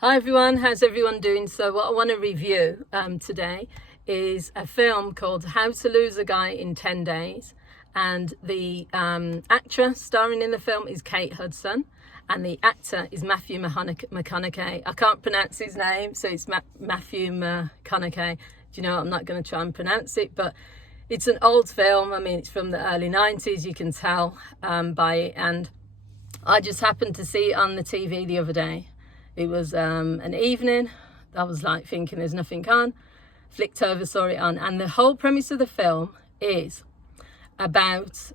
Hi everyone, how's everyone doing? So what I want to review today is a film called How to Lose a Guy in 10 Days, and the actress starring in the film is Kate Hudson and the actor is Matthew McConaughey. I can't pronounce his name, so it's Matthew McConaughey. Do you know, I'm not going to try and pronounce it, but it's an old film. I mean, it's from the early 90s, you can tell by it, and I just happened to see it on the TV the other day. It was an evening. I was like thinking there's nothing on. Flicked over, saw it on. And the whole premise of the film is about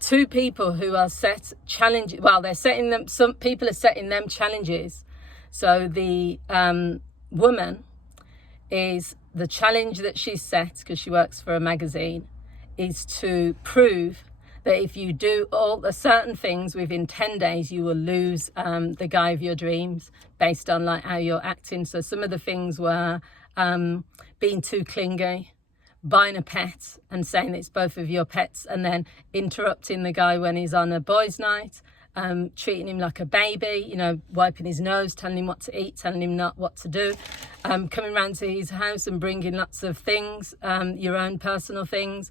two people who are set challenges. Well, they're setting them, some people are setting them challenges. So the woman is, the challenge that she's set, because she works for a magazine, is to prove that if you do all the certain things within 10 days, you will lose the guy of your dreams based on like how you're acting. So some of the things were being too clingy, buying a pet and saying it's both of your pets, and then interrupting the guy when he's on a boys' night, treating him like a baby, you know, wiping his nose, telling him what to eat, telling him not what to do, coming round to his house and bringing lots of things, your own personal things.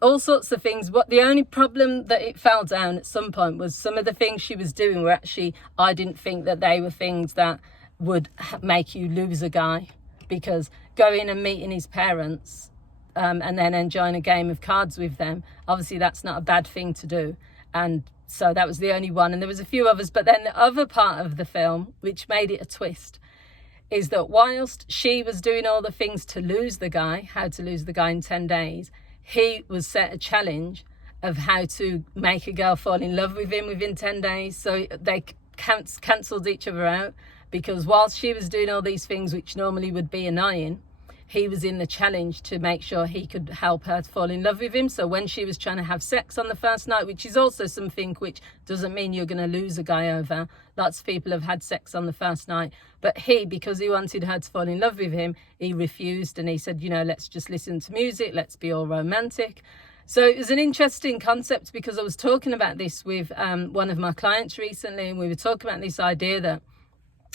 All sorts of things. What the only problem that it fell down at some point was some of the things she was doing were actually, I didn't think that they were things that would make you lose a guy, because going and meeting his parents and then enjoying a game of cards with them, obviously that's not a bad thing to do. And so that was the only one, and there was a few others. But then the other part of the film, which made it a twist, is that whilst she was doing all the things to lose the guy, how to lose the guy in 10 days, he was set a challenge of how to make a girl fall in love with him within 10 days. So they cancelled each other out, because whilst she was doing all these things which normally would be annoying, he was in the challenge to make sure he could help her to fall in love with him. So when she was trying to have sex on the first night, which is also something which doesn't mean you're going to lose a guy over. Lots of people have had sex on the first night. But he, because he wanted her to fall in love with him, he refused, and he said, you know, let's just listen to music, let's be all romantic. So it was an interesting concept, because I was talking about this with one of my clients recently, and we were talking about this idea that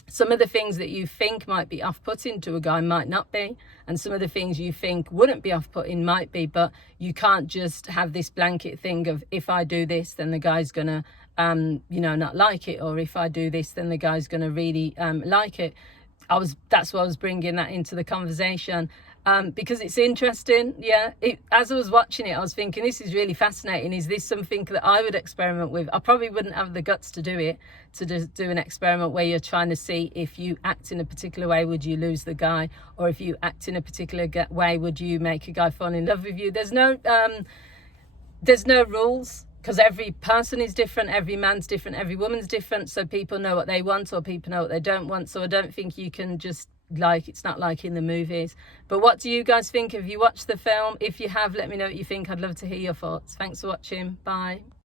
some of the things that you think might be off-putting to a guy might not be, and some of the things you think wouldn't be off-putting might be. But you can't just have this blanket thing of, if I do this, then the guy's gonna you know, not like it, or if I do this, then the guy's gonna really like it. That's why I was bringing that into the conversation, because it's interesting. Yeah, as I was watching it, I was thinking, this is really fascinating. Is this something that I would experiment with? I probably wouldn't have the guts to do it, to just do an experiment where you're trying to see, if you act in a particular way, would you lose the guy? Or if you act in a particular way, would you make a guy fall in love with you? There's no rules, because every person is different, every man's different, every woman's different. So people know what they want, or people know what they don't want. So I don't think you can just, like, it's not like in the movies. But what do you guys think? Have you watched the film? If you have, let me know what you think. I'd love to hear your thoughts. Thanks for watching. Bye.